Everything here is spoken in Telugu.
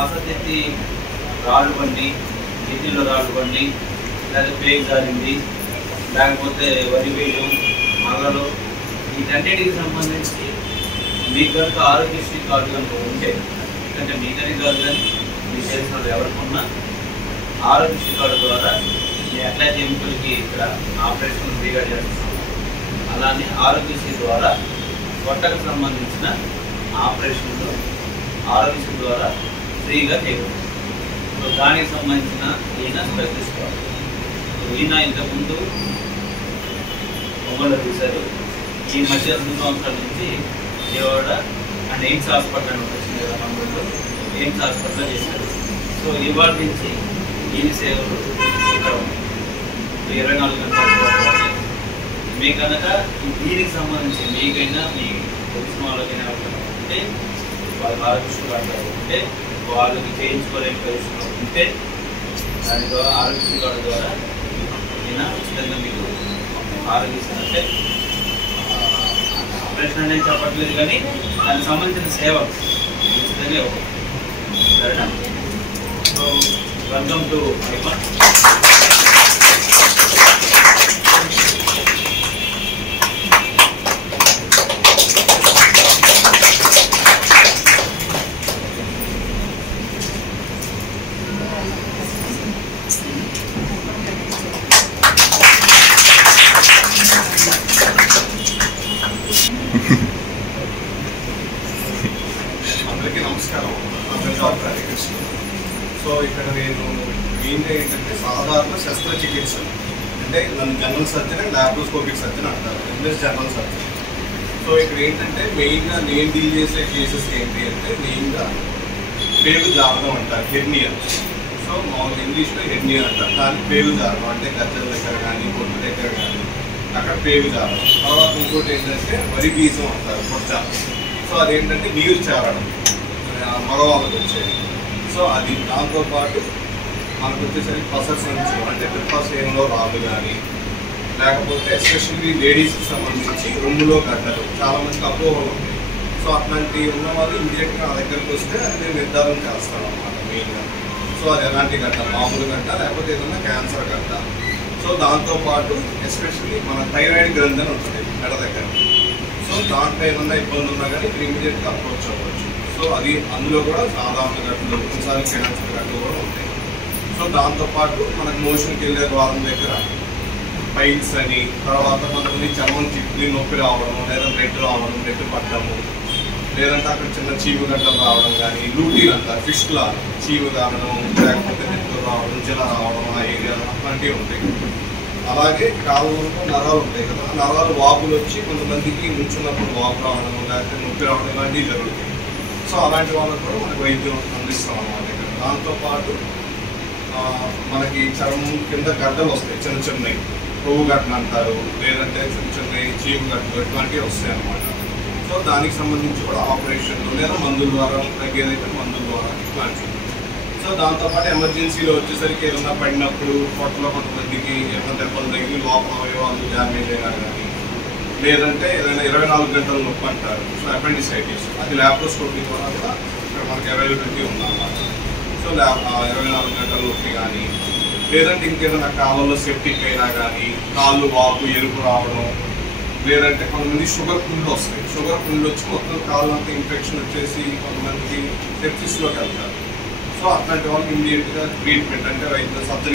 అసతెత్తి రాళ్ళు బండి, ఎత్తిలో రాళ్ళు బండి, లేదా పేగు జారింది, లేకపోతే వరి వేయడం, మగలు, వీటన్నిటికి సంబంధించి మీకు కనుక ఆరోగ్యశ్రీ కార్డు కనుక ఉంటే, ఎందుకంటే మీకనే కాదు కానీ మీకు తెలిసిన వాళ్ళు ఎవరికి ఉన్నా ఆరోగ్యశ్రీ కార్డు ద్వారా మీ అట్లయితే ఎముకలకి ఇక్కడ ఆపరేషన్ ఫ్రీగా చేస్తున్నాం. అలానే ఆరోగ్యశ్రీ ద్వారా పొట్టకు సంబంధించిన ఆపరేషన్లు ఆరోగ్యశ్రీ ద్వారా ఫ్రీగా చేయవచ్చు. సో దానికి సంబంధించిన ఈయన స్పెషలిస్ట్ కాదు. ఈయన ఇంతకుముందు మొబైల్లో చూశారు. ఈ మధ్య 2 సంవత్సరాల నుంచి విజయవాడ అండ్ ఎయిమ్స్ హాస్పిటల్ అని వచ్చింది కదా మంగళూరులో, ఎయిమ్స్ హాస్పిటల్లో చేశారు. సో ఇవాళ నుంచి ఈయన సేవలు ఇక్కడ 24 గంటల మీ కనుక దీనికి సంబంధించి మీకైనా మీ తెలిసిన వాళ్ళకైనా ఉంటే వాళ్ళకి ఆరోగ్యశ్రీ కార్డు ఉంటే వాళ్ళకి చేయించుకోలేని పరిస్థితులు ఉంటే దాని ద్వారా ఆరోగ్యశ్రీ కార్డు ద్వారా ఈయన ఉచితంగా మీకు ఆరోగ్యశ్రీ అంటే ఆపరేషన్ అనేది చెప్పట్లేదు కానీ దానికి సంబంధించిన సేవ ఉచితంగా ఇవ్వదు. సరేనా? So welcome to icon. అందరికీ నమస్కారం. నా పేరు డాక్టర్ హరికృష్ణ. సో ఇక్కడ నేను మెయిన్గా ఏంటంటే సాధారణ శస్త్రచికిత్స అంటే నన్ను general surgeon and laparoscopic surgeon అంటారు, ఎంఎస్ జనరల్ సర్జన్. సో ఇక్కడ ఏంటంటే మెయిన్గా నేను డీల్ చేసే కేసెస్ ఏంటి అంటే మెయిన్గా పేగు జారడం అంటారు, హెర్నియా. సో మామూలు ఇంగ్లీష్లో హెర్నియా అంటారు, దానికి పేగు జారడం అంటే గజ్జల దగ్గర కానీ పొట్టు దగ్గర కానీ అక్కడ పేగు జారడం. తర్వాత ఇంకోటి ఏంటంటే వరి బీజం అంటారు, పొట్ట. సో అదేంటంటే నీరు చేరడం మగవాళ్ళకి వచ్చేది. సో అది దాంతోపాటు మనకు వచ్చేసరికి పసర్సన్స్ అంటే పిత్తాశయంలో రాళ్ళు కానీ లేకపోతే ఎస్పెషల్లీ లేడీస్కి సంబంధించి రొమ్ములో గడ్డలు చాలామందికి అపోహలు ఉంటాయి. సో అట్లాంటి ఉన్న వాళ్ళు ఇమీడియట్గా నా దగ్గరికి వస్తే అది నేను నిర్ధారణ చేస్తాను అన్నమాట మెయిన్గా. సో అది ఎలాంటి గడ్డ, మామూలు గడ్డ లేకపోతే ఏదైనా క్యాన్సర్ గడ్డ. సో దాంతోపాటు ఎస్పెషల్లీ మన థైరాయిడ్ గ్రంథి అని ఉంటుంది మెడ దగ్గర. సో దాంట్లో ఏమన్నా ఇబ్బంది ఉన్నా కానీ ఇమీడియట్గా అప్రోచ్ అవ్వచ్చు. సో అది అందులో కూడా సాధారణ గడ్డలు, కొన్నిసార్లు క్యాన్సర్ గడ్డలు కూడా ఉంటాయి. సో దాంతోపాటు మనకు మోషన్కి వెళ్ళే ద్వారం దగ్గర పైల్స్ అని, తర్వాత కొంతమంది చర్మం చిక్కుని నొప్పి రావడం, లేదా బ్లడ్ రావడం, బ్లడ్ పట్టడము, లేదంటే అక్కడ చిన్న చీము గడ్డలు రావడం కానీ, లూటీన్ అంటారు ఫిష్లా చీము కావడం, లేకపోతే నెత్తులు రావడం, జిల రావడం ఆ ఏరియాలో అట్లాంటివి ఉంటాయి. అలాగే కాళ్ళలో నరాలు ఉంటాయి కదా, నరాలు వాపులు వచ్చి కొంతమందికి నుంచున్నప్పుడు వాపు రావడం లేకపోతే నొప్పి రావడం ఇలాంటివి జరుగుతాయి. సో అలాంటి వాళ్ళకు కూడా మనకు వైద్యం అందిస్తాం అన్నమాట ఇక్కడ. దాంతోపాటు మనకి చర్మం కింద గడ్డలు వస్తాయి, చిన్న చిన్నవి కొవ్వు గడ్డలు అంటారు, లేదంటే చిన్న చిన్నవి చీము గడ్డలు ఇట్లాంటివి వస్తాయి అన్నమాట. సో దానికి సంబంధించి కూడా ఆపరేషన్లు లేదా మందుల ద్వారా తగ్గేదైతే మందుల ద్వారా ఇట్లాంటివి. సో దాంతోపాటు ఎమర్జెన్సీలో వచ్చేసరికి ఏదైనా పడినప్పుడు పొట్టలో కొంతమందికి ఏదైనా దెబ్బలు తగిలి లోపల అవయవాలు డ్యామేజ్ అయినా కానీ, లేదంటే ఏదైనా 24 గంటల నొప్పి అంటారు, సో అపెండిసైటిస్, అది లాప్రోస్కోపీ ద్వారా కూడా ఇక్కడ మనకి అవైలబిలిటీ ఉందన్నమాట. సో 24 గంటల నొప్పి కానీ, లేదంటే ఇంకేదైనా కాళ్ళలో సెప్టిక్ అయినా కానీ, కాళ్ళు వాపు ఎరుపు రావడం, లేదంటే కొంతమంది షుగర్ పుండ్లు వస్తాయి, షుగర్ పుండ్లు వచ్చి మొత్తం కాళ్ళంతా ఇన్ఫెక్షన్ వచ్చేసి కొంతమందికి సెప్సిస్లోకి వెళ్తారు. సో అట్లాంటి వాళ్ళకి ఇమీడియట్గా ట్రీట్మెంట్ అంటే వైద్య సర్జరీ